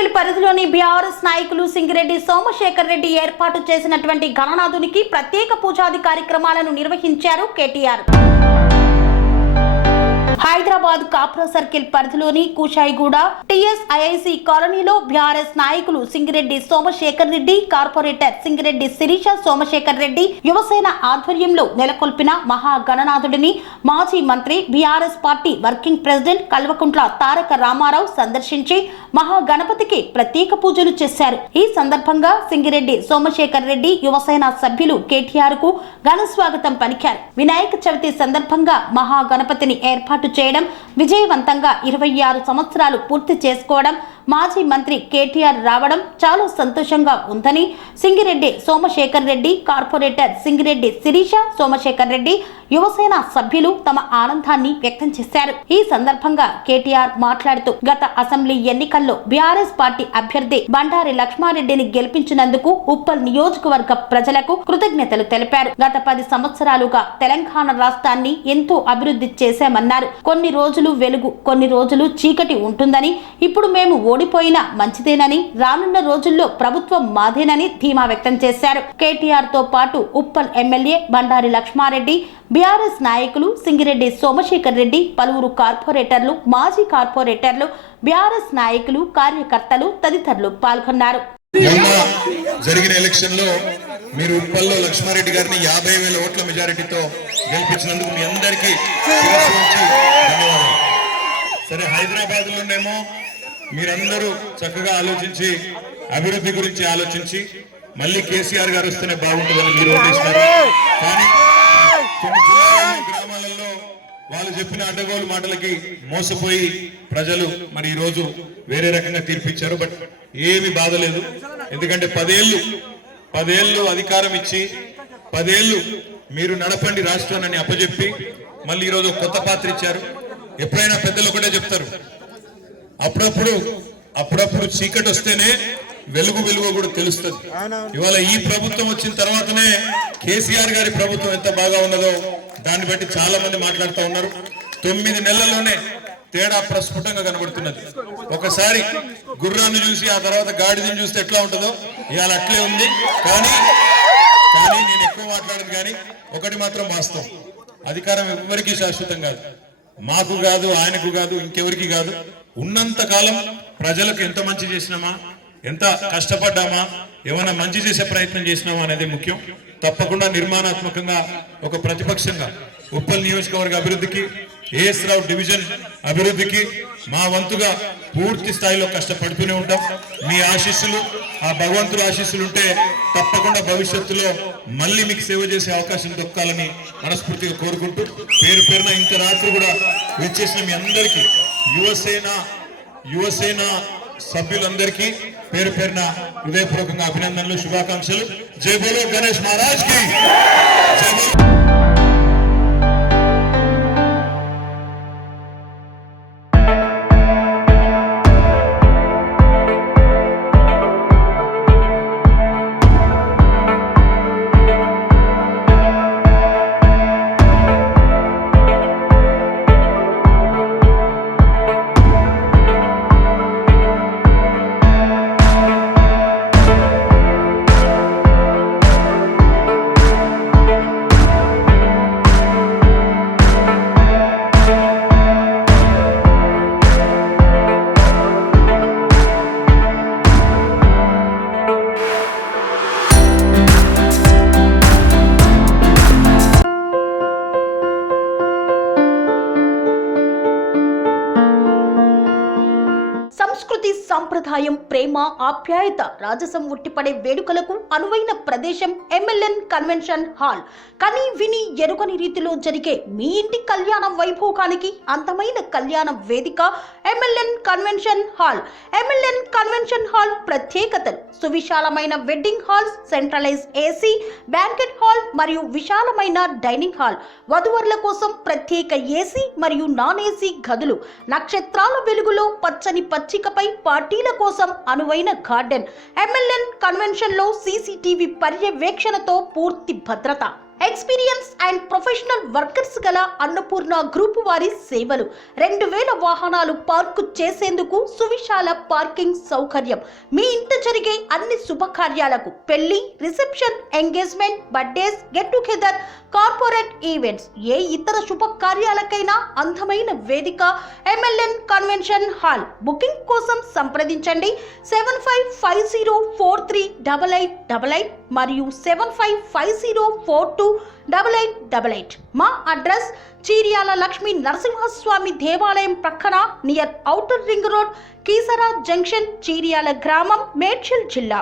Circle పరిధిలోని BRS నాయకులు సింగిరెడ్డి సోమశేఖర్ రెడ్డి ఏర్పాటు చేసినటువంటి గణనాథునికి ప్రత్యేక పూజాది కార్యక్రమాలను నిర్వహించారు కేటీఆర్. హైదరాబాద్ కాప్రా సర్కిల్ పరిధిలోని కుషాయిగూడ టీఎస్ఐఐసి కాలనీలో బీఆర్ఎస్ నాయకులు సింగిరెడ్డి సోమశేఖర్ రెడ్డి, కార్పొరేటర్ సింగిరెడ్డి శిరీష సోమశేఖర్ రెడ్డి యువసేన ఆధ్వర్యంలో నెలకొల్పిన మహాగణనాథుడిని మాజీ మంత్రి BRS party working president Kalvakuntla Taraka Ramarao సందర్శించి మహాగణపతికి ప్రత్యేక పూజలు చేశారు. ఈ సందర్భంగా సింగిరెడ్డి సోమశేఖర్ రెడ్డి యువసేన సభ్యులు కేటీఆర్ కు ఘన స్వాగతం పలికారు. వినాయక చవితి సందర్భంగా మహాగణపతిని ఏర్పాటు చేయడం, విజయవంతంగా 26 సంవత్సరాలు పూర్తి చేసుకోవడం, మాజీ మంత్రి కేటీఆర్ రావడం చాలా సంతోషంగా ఉందని సింగిరెడ్డి సోమశేఖర్ రెడ్డి, కార్పొరేటర్ సింగిరెడ్డి శిరీష సోమశేఖర్ రెడ్డి యువసేన సభ్యులు తమ ఆనందాన్ని వ్యక్తం చేశారు. ఈ సందర్భంగా కేటీఆర్ మాట్లాడుతూ గత అసెంబ్లీ ఎన్నికల్లో బీఆర్ఎస్ పార్టీ అభ్యర్థి బండారి లక్ష్మారెడ్డిని గెలిపించినందుకు ఉప్పల్ నియోజకవర్గ ప్రజలకు కృతజ్ఞతలు తెలిపారు. గత 10 సంవత్సరాలుగా తెలంగాణ రాష్ట్రాన్ని ఎంతో అభివృద్ధి చేశామన్నారు. కొన్ని రోజులు వెలుగు, కొన్ని రోజులు చీకటి ఉంటుందని, ఇప్పుడు మేము ఓడిపోయినా మంచిదేనని, రానున్న రోజుల్లో ప్రభుత్వం మాదేనని ధీమా వ్యక్తం చేశారు. కేటీఆర్ తో పాటు ఉప్పల్ ఎమ్మెల్యే బండారి లక్ష్మారెడ్డి, బీఆర్ఎస్ నాయకులు సింగిరెడ్డి సోమశేఖర్ రెడ్డి, పలువురు కార్పొరేటర్లు, మాజీ కార్పొరేటర్లు, బీఆర్ఎస్ నాయకులు, కార్యకర్తలు తదితరులు పాల్గొన్నారు. జరిగిన ఎలక్షన్ లో మీరు ఉప్పల్లో లక్ష్మారెడ్డి గారిని 50,000 ఓట్ల మెజారిటీతో గెలిపించినందుకు మీ అందరికీ ధన్యవాదాలు. సరే, హైదరాబాద్ లోనేమో మీరందరూ చక్కగా ఆలోచించి అభివృద్ధి గురించి ఆలోచించి మళ్ళీ కేసీఆర్ గారు వస్తేనే బాగుంటుందని మీరు ఓటేసినారు. కానీ కొన్ని గ్రామాలలో వాళ్ళు చెప్పిన అడ్డగోలు మాటలకి మోసపోయి ప్రజలు మరి ఈ రోజు వేరే రకంగా తీర్పిచ్చారు. బట్ ఏమి బాధ లేదు. ఎందుకంటే 10 ఏళ్ళు అధికారం ఇచ్చి 10 ఏళ్ళు మీరు నడపండి రాష్ట్రాన్ని అప్పచెప్పి మళ్ళీ ఈరోజు కొత్త పాత్ర ఇచ్చారు. ఎప్పుడైనా పెద్దలు ఒకటే చెప్తారు, అప్పుడప్పుడు చీకటి వస్తేనే వెలుగు కూడా తెలుస్తుంది. ఇవాళ ఈ ప్రభుత్వం వచ్చిన తర్వాతనే కేసీఆర్ గారి ప్రభుత్వం ఎంత బాగా ఉన్నదో దాన్ని బట్టి చాలా మంది మాట్లాడుతూ ఉన్నారు. 9 నెలల్లోనే తేడా ప్రస్ఫుటంగా కనబడుతున్నది. ఒకసారి గుర్రాన్ని చూసి ఆ తర్వాత గాడిదని చూస్తే ఎట్లా ఉంటుందో ఇవాళ అట్లే ఉంది. కానీ నేను ఎక్కువ మాట్లాడను. కానీ ఒకటి మాత్రం వాస్తవం, అధికారం ఎవరికి శాశ్వతం కాదు. మాకు కాదు, ఆయనకు కాదు, ఇంకెవరికి కాదు. ఉన్నంత కాలం ప్రజలకు ఎంత మంచి చేసినామా, ఎంత కష్టపడ్డామా, ఏమైనా మంచి చేసే ప్రయత్నం చేసినామా అనేది ముఖ్యం. తప్పకుండా నిర్మాణాత్మకంగా ఒక ప్రతిపక్షంగా ఉప్పల్ నియోజకవర్గ అభివృద్ధికి, ఏఎస్ రావు డివిజన్ అభివృద్ధికి మా వంతుగా పూర్తి స్థాయిలో కష్టపడుతూనే ఉంటాం. మీ ఆశీస్సులు, ఆ భగవంతుడు ఆశీస్సులు ఉంటే తప్పకుండా భవిష్యత్తులో మళ్ళీ మీకు సేవ చేసే అవకాశం దొక్కాలని మనస్ఫూర్తిగా కోరుకుంటూ, పేరున ఇంత రాత్రి కూడా వచ్చేసిన మీ అందరికీ యువసేన సభ్యులందరికీ పేరున హృదయపూర్వకంగా అభినందనలు, శుభాకాంక్షలు. జై బోలో గణేష్ మహారాజ్ కి జై. సంస్కృతి, సంప్రదాయం, ప్రేమ, ఆప్యాయత, రాజసం ఉట్టిపడే వేడుకలకు అనువైన ప్రదేశం ఎంఎల్ఎన్ కన్వెన్షన్ హాల్. కని విని ఎరుగని రీతిలో జరిగే మీ ఇంటి కళ్యాణ వైభోగానికి అందమైన కళ్యాణ వేదిక MLN convention hall. MLN convention hall ప్రత్యేకతలు: సువిశాలమైన wedding halls, centralise AC banquet hall మరియు విశాలమైన డైనింగ్ హాల్, వధువరుల కోసం ప్రత్యేక ఏసీ మరియు నాన్ ఏసీ గదులు, నక్షత్రాల వెలుగులో పచ్చని పచ్చికపై పార్టీల కోసం అనువైన గార్డెన్. ఎంఎల్ఎన్ కన్వెన్షన్ లో సీసీటీవీ పర్యవేక్షణతో పూర్తి భద్రత. ఎక్స్పీరియన్స్ అండ్ ప్రొఫెషనల్ వర్కర్స్ గల అన్నపూర్ణ గ్రూప్ వారి సేవలు 2000 వాహనాలు పార్కు చేసేందుకు సువిశాల పార్కింగ్ సౌకర్యం. మీ ఇంట జరిగే అన్ని శుభకార్యాలకు, పెళ్లి, reception, engagement, birthdays, get together, corporate events, ఏ ఇతర శుభకార్యాలకైనా అందమైన వేదిక MLN కన్వెన్షన్ హాల్. బుకింగ్ కోసం సంప్రదించండి 7550438888 మరియు 7550428888. మా అడ్రస్ చీర్యాల లక్ష్మీ నరసింహస్వామి దేవాలయం ప్రక్కన near outer ring road, Keesara junction, Cheeryal గ్రామం, మేడ్చల్ జిల్లా.